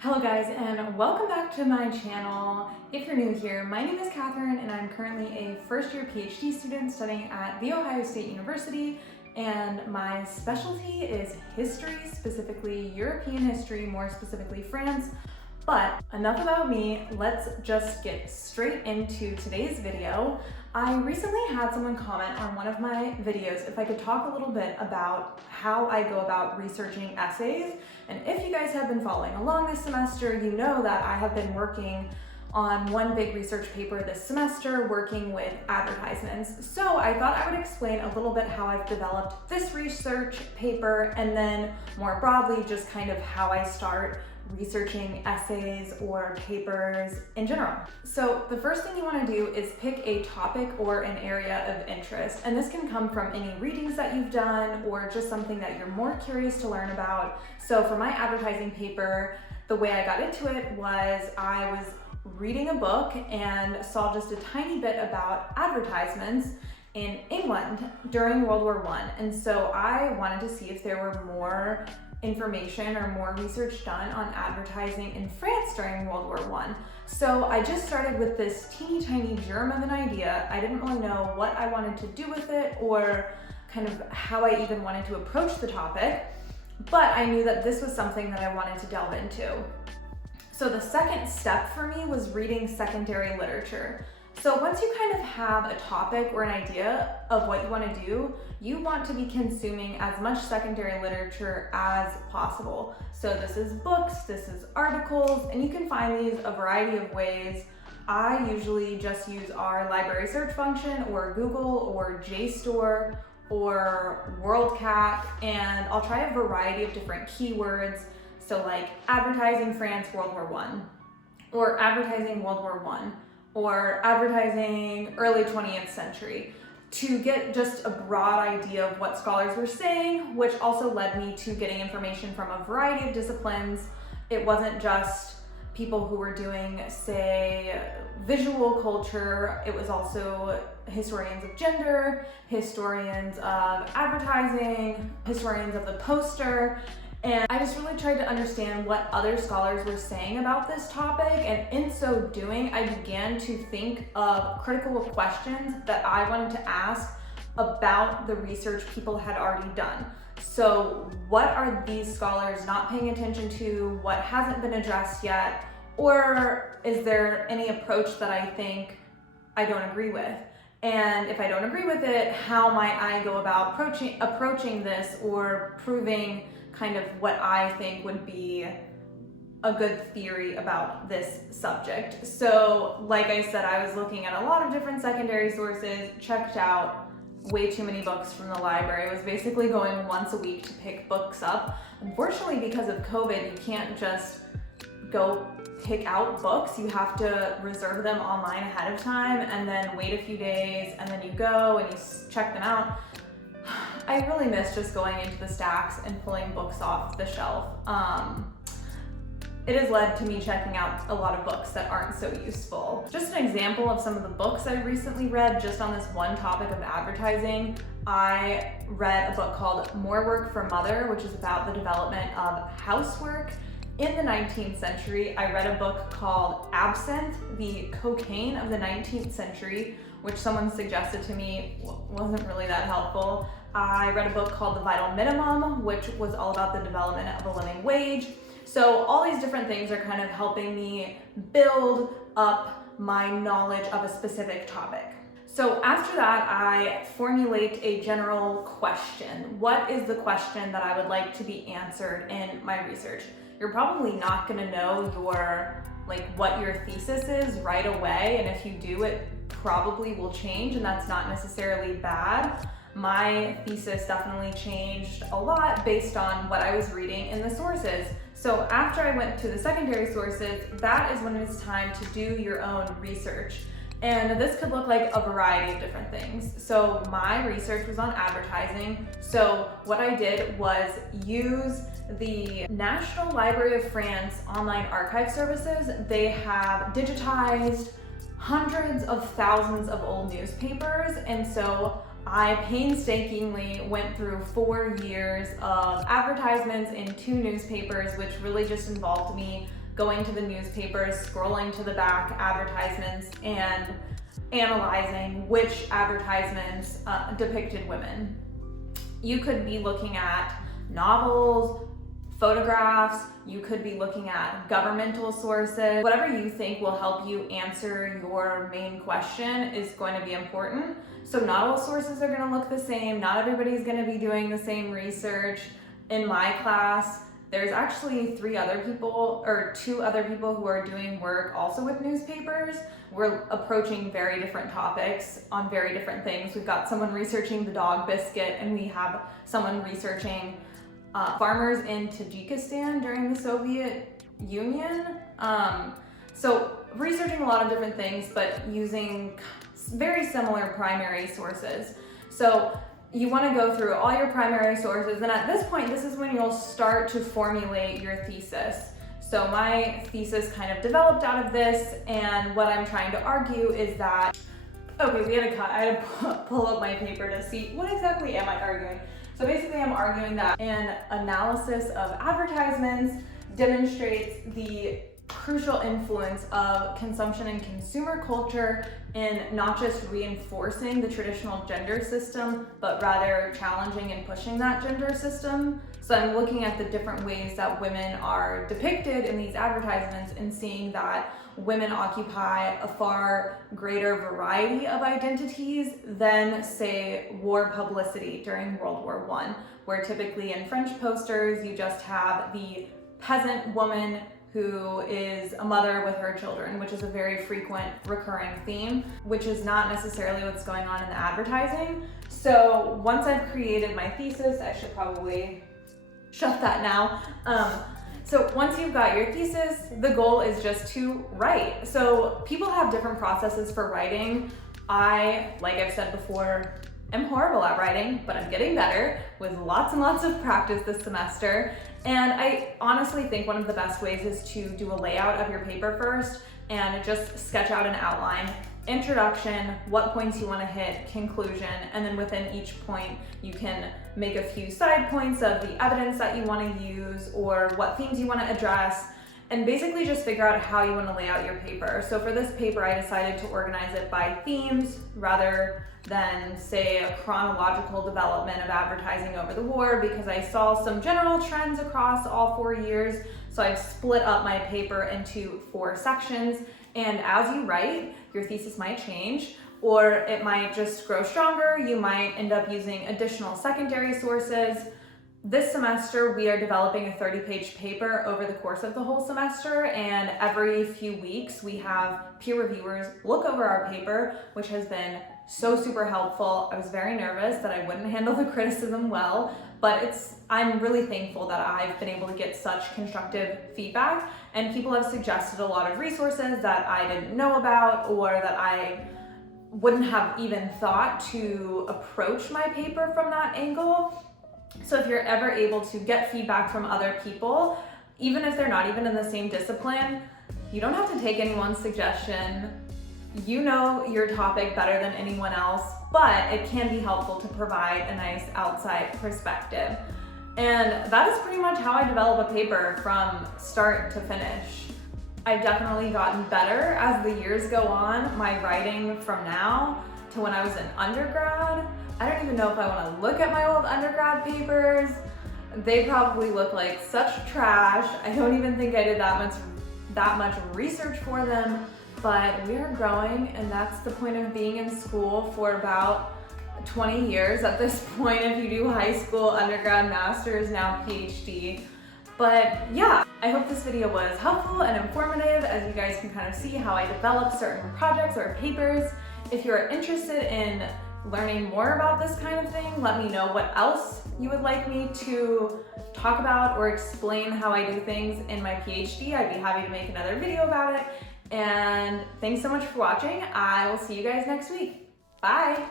Hello guys, and welcome back to my channel. If you're new here, my name is Catherine and I'm currently a first-year PhD student studying at The Ohio State University, and my specialty is history, specifically European history, more specifically France. But enough about me, let's just get straight into today's video. I recently had someone comment on one of my videos if I could talk a little bit about how I go about researching essays. And if you guys have been following along this semester, you know that I have been working on one big research paper this semester working with advertisements. So I thought I would explain a little bit how I've developed this research paper, and then more broadly, just kind of how I start researching essays or papers in general. So the first thing you want to do is pick a topic or an area of interest, and this can come from any readings that you've done or just something that you're more curious to learn about. So for my advertising paper, the way I got into it was I was reading a book and saw just a tiny bit about advertisements in England during World War I. And so I wanted to see if there were more information or more research done on advertising in France during World War I. So I just started with this teeny tiny germ of an idea. I didn't really know what I wanted to do with it or kind of how I even wanted to approach the topic, but I knew that this was something that I wanted to delve into. So the second step for me was reading secondary literature. So once you kind of have a topic or an idea of what you want to do, you want to be consuming as much secondary literature as possible. So this is books, this is articles, and you can find these a variety of ways. I usually just use our library search function or Google or JSTOR or WorldCat, and I'll try a variety of different keywords. So like advertising France World War I, or advertising World War I, or advertising early 20th century, to get just a broad idea of what scholars were saying, which also led me to getting information from a variety of disciplines. It wasn't just people who were doing, say, visual culture. It was also historians of gender, historians of advertising, historians of the poster. And I just really tried to understand what other scholars were saying about this topic, and in so doing, I began to think of critical questions that I wanted to ask about the research people had already done. So what are these scholars not paying attention to? What hasn't been addressed yet? Or is there any approach that I think I don't agree with? And if I don't agree with it, how might I go about approaching this or proving kind of what I think would be a good theory about this subject. So like I said, I was looking at a lot of different secondary sources, checked out way too many books from the library. I was basically going once a week to pick books up. Unfortunately, because of COVID, you can't just go pick out books. You have to reserve them online ahead of time and then wait a few days, and then you go and you check them out. I really miss just going into the stacks and pulling books off the shelf. It has led to me checking out a lot of books that aren't so useful. Just an example of some of the books I recently read just on this one topic of advertising. I read a book called More Work for Mother, which is about the development of housework in the 19th century. I read a book called Absinthe, the Cocaine of the 19th Century, which someone suggested to me wasn't really that helpful. I read a book called The Vital Minimum, which was all about the development of a living wage. So all these different things are kind of helping me build up my knowledge of a specific topic. So after that, I formulate a general question. What is the question that I would like to be answered in my research? You're probably not gonna know what your thesis is right away, and if you do, it probably will change, and that's not necessarily bad. My thesis definitely changed a lot based on what I was reading in the sources. So after I went to the secondary sources, that is when it's time to do your own research. And this could look like a variety of different things. So my research was on advertising. So what I did was use the National Library of France online archive services. They have digitized hundreds of thousands of old newspapers, and so I painstakingly went through 4 years of advertisements in 2 newspapers, which really just involved me going to the newspapers, scrolling to the back advertisements, and analyzing which advertisements depicted women. You could be looking at novels, photographs, you could be looking at governmental sources. Whatever you think will help you answer your main question is going to be important. So not all sources are going to look the same. Not everybody's going to be doing the same research. In my class, there's actually two other people who are doing work also with newspapers. We're approaching very different topics on very different things. We've got someone researching the dog biscuit, and we have someone researching farmers in Tajikistan during the Soviet Union. So researching a lot of different things, but using very similar primary sources. So you want to go through all your primary sources, and at this point, this is when you'll start to formulate your thesis. So my thesis kind of developed out of this, and what I'm trying to argue is that, okay, we had a cut. I had to pull up my paper to see what exactly am I arguing. So basically I'm arguing that an analysis of advertisements demonstrates the crucial influence of consumption and consumer culture in not just reinforcing the traditional gender system, but rather challenging and pushing that gender system. So I'm looking at the different ways that women are depicted in these advertisements and seeing that women occupy a far greater variety of identities than, say, war publicity during World War I, where typically in French posters, you just have the peasant woman who is a mother with her children, which is a very frequent recurring theme, which is not necessarily what's going on in the advertising. So once I've created my thesis, I should probably shut that now. So once you've got your thesis, the goal is just to write. So people have different processes for writing. I, like I've said before, am horrible at writing, but I'm getting better with lots and lots of practice this semester. And I honestly think one of the best ways is to do a layout of your paper first and just sketch out an outline. Introduction, what points you want to hit, conclusion, and then within each point you can make a few side points of the evidence that you want to use or what themes you want to address, and basically just figure out how you want to lay out your paper. So for this paper, I decided to organize it by themes rather than, say, a chronological development of advertising over the war, because I saw some general trends across all 4 years. So I've split up my paper into 4 sections, and as you write, your thesis might change, or it might just grow stronger. You might end up using additional secondary sources. This semester, we are developing a 30-page paper over the course of the whole semester, and every few weeks we have peer reviewers look over our paper, which has been so super helpful. I was very nervous that I wouldn't handle the criticism well, but I'm really thankful that I've been able to get such constructive feedback, and people have suggested a lot of resources that I didn't know about or that I wouldn't have even thought to approach my paper from that angle. So if you're ever able to get feedback from other people, even if they're not even in the same discipline, you don't have to take anyone's suggestion. You know your topic better than anyone else, but it can be helpful to provide a nice outside perspective. And that is pretty much how I develop a paper from start to finish. I've definitely gotten better as the years go on. My writing from now to when I was in undergrad, I don't even know if I want to look at my old undergrad papers. They probably look like such trash. I don't even think I did that much research for them, but we are growing, and that's the point of being in school for about 20 years at this point, if you do high school, undergrad, master's, now PhD. But yeah, I hope this video was helpful and informative, as you guys can kind of see how I develop certain projects or papers. If you're interested in learning more about this kind of thing, let me know what else you would like me to talk about or explain how I do things in my PhD. I'd be happy to make another video about it. And thanks so much for watching. I will see you guys next week. Bye.